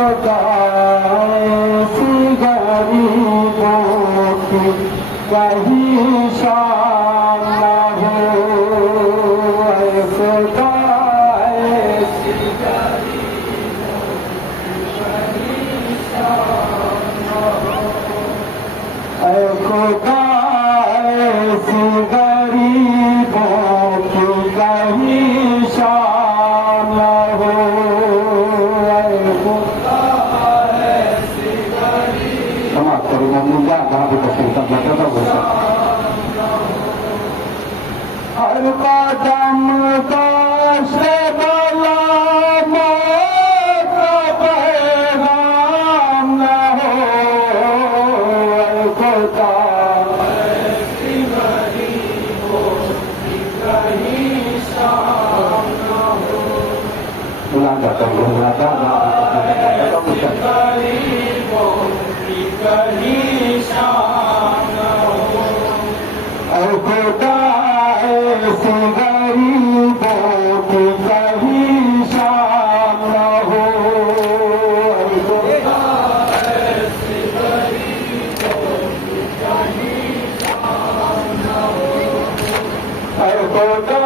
ऐसी गरीबों की कहीं शान न हो, खुदा ऐसी गरीबों की कहीं शान न हो, खुदा ऐसी गरीबों की कहीं शान न हो, हर कदम से बला मौत का पैगाम न हो, खुदा ऐसी गरीबों की कहीं शान न हो, गरीबों की कहीं शान न हो, खुदा ऐसी गरीबों की कहीं शान न हो, खुदा ऐसी गरीबों की कहीं शान न हो, खुदा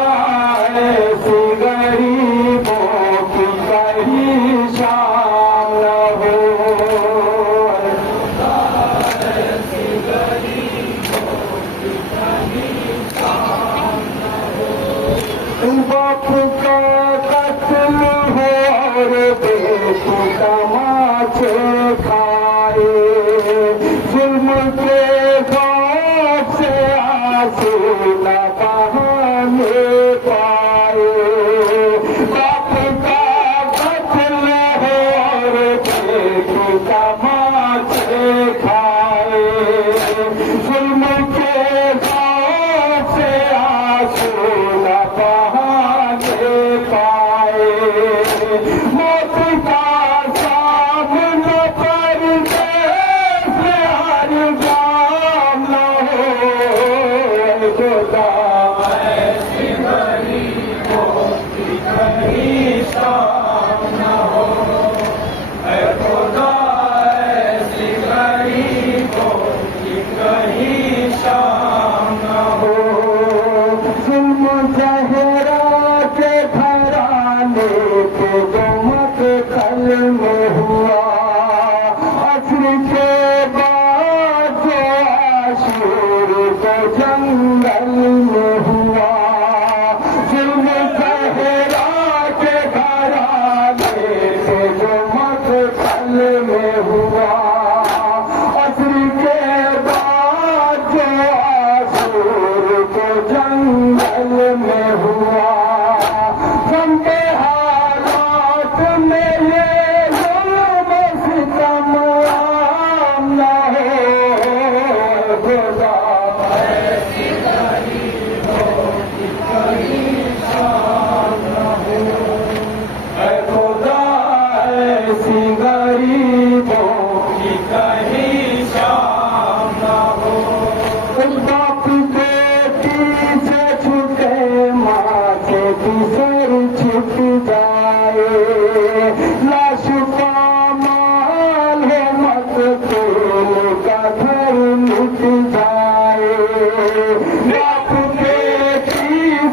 ऐसी गरीबों की कहीं शान न हो, खुदा ऐसी गरीबों की कहीं शान न हो, बाप का कत्ल हो और बेटी तमाचे खाए, जुल्म के खौफ से आंसू न बहाने पाए, बाप का कत्ल हो और बेटी तमाचे खाए, जुल्म के खौफ से आंसू न बहाने पाए, मौत का सामना करके हर गाम न हो, खुदा ऐसी गरीबों की कहीं शान न हो, खुदा ऐसी गरीबों की कहीं शान न हो, जुल्म जहरा के घराने के जो मक़तल में हुआ, असर के बाद जो आशूर के जंगल में हुआ, जुल्म जहरा के घराने के जो मक़तल में हुआ, असर के बाद जो आशूर के जंगल में हुआ, गम के हालात में ये जुल्म सितम आम न हो, खुदा ऐसी गरीबों की कहीं शान न हो, खुदा ऐसी गरीबों की कहीं शान न हो, बाप बेटी से छूटे माँ से किसर छूट जाए, लाश का माल हो मत तोल का घर लुट जाए, बाप बेटी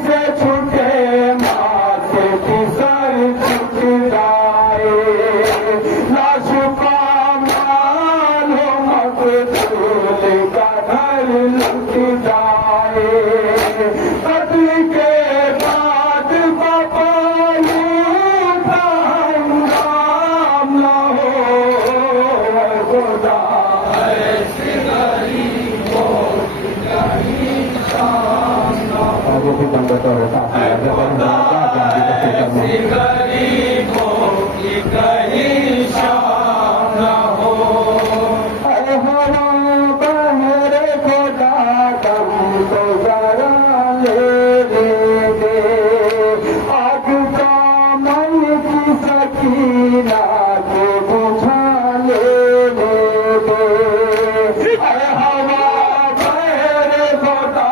से छूटे माँ से किसर छूट जाए, लाश का माल हो मत तोल का घर लुट जाए, कत्ल के बाद बाबा का हंगाम न हो, खुदा ऐसी गरीबों की कहीं शान न हो, खुदा ऐसी गरीबों की कहीं शान न हो, हवा बहरे खुदा दम तो जरा ले दे, आग का मन की सकीना को बुझा ले दे, हवा बहरे खुदा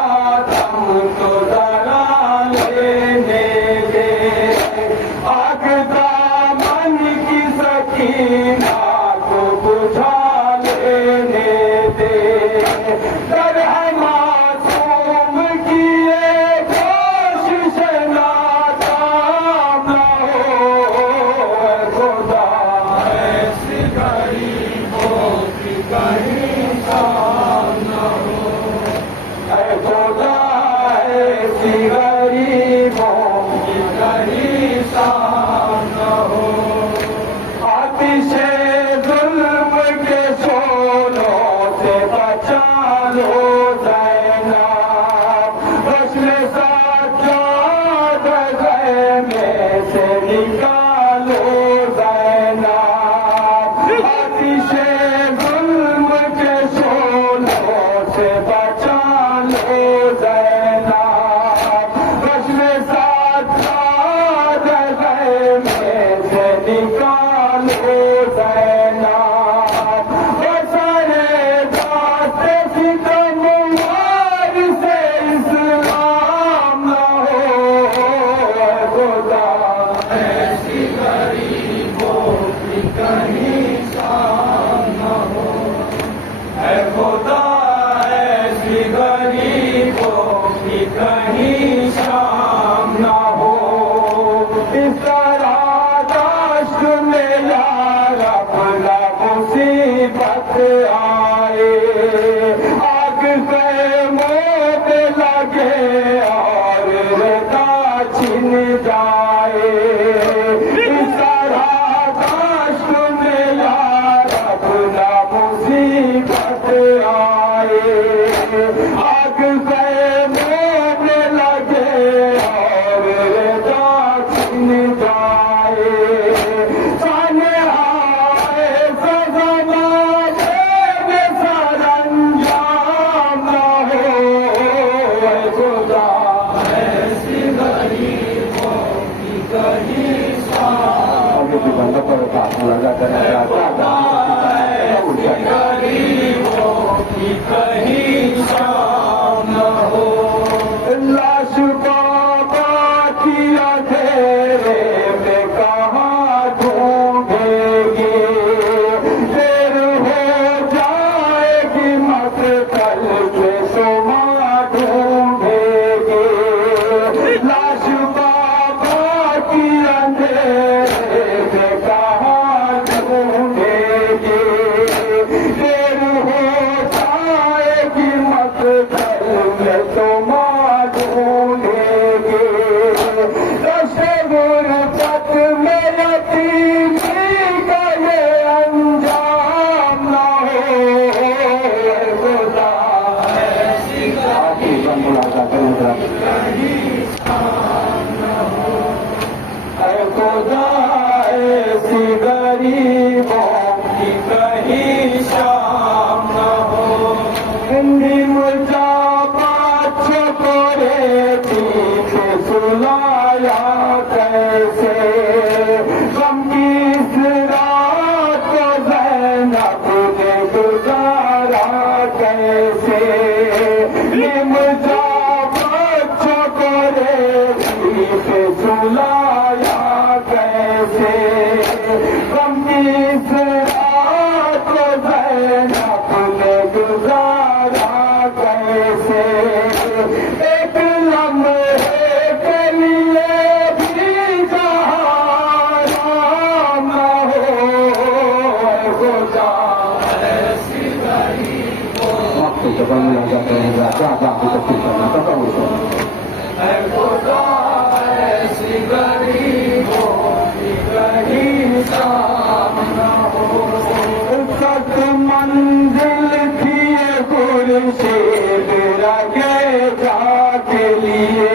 दम तो जरा लेने दे, आग का कहीं शाम न हो। है खुदा ऐसी गरीबों की कहीं शाम न हो। इस तरह दाश्त में यार अपना मुसीबत आए, आग खैमों पे लगे और रेता छिन जाए। इस तरह दाश्त में यार अपना मुसीबत आए, आग खैमों पे लगे और रेता छिन जाए। सामने आए ज़माने में सरंजाम न हो। ऐ खुदा ऐसी गरीबों की कहीं शाम न हो। ऐसी गरीबों की कहीं शाम न हो। लाश बाबा की अंधेरे में कहाँ ढूंढेगी, देर हो जाएगी मत कल के सुमा ढूंढेगी। लाश बाबा की अंधेरे में कहाँ ढूंढेगी, देर हो जाएगी मत कल के सुमा ढूंढेगी। दशे गुरबत में यतीमी का ये अंजाम न हो। ऐ खुदा ऐसी ऐ खुदा ऐसी गरीबों की कहीं शाम न हो। हिंदी मुझा बच्चों को रे पीछे सुलाया कैसे, गम की इस रात को ज़ैनब ने गुजारा कैसे। ये मुझा बच्चों को रे पीछे सुलाया कैसे, गम की इस रात को ज़ैनब ने गुजारा कैसे। एक लम्हे के लिए भी जहाँ राम न हो। ऐ खुदा ऐसी गरीबों की है खुदा ऐसी गरीबों की कहीं शाम न हो। सत मंजिल थी ये खुर्शीद लगे जाके लिए,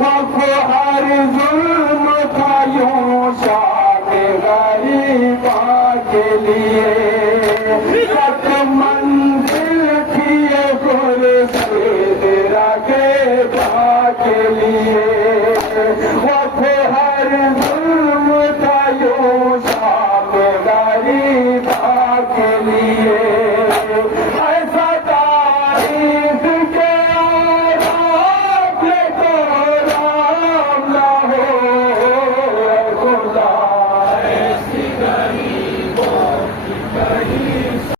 वफ़ हर जुल्म था यूं शान गरीबा के लिए। सत मंजिल थी ये खुर्शीद लगे जाके लिए, वफ़ हर जुल्म था यूं शान गरीबा के लिए। ऐसा तारीफ के आराम को राम न हो। ऐ खुदा ऐसी गरीबों की कहीं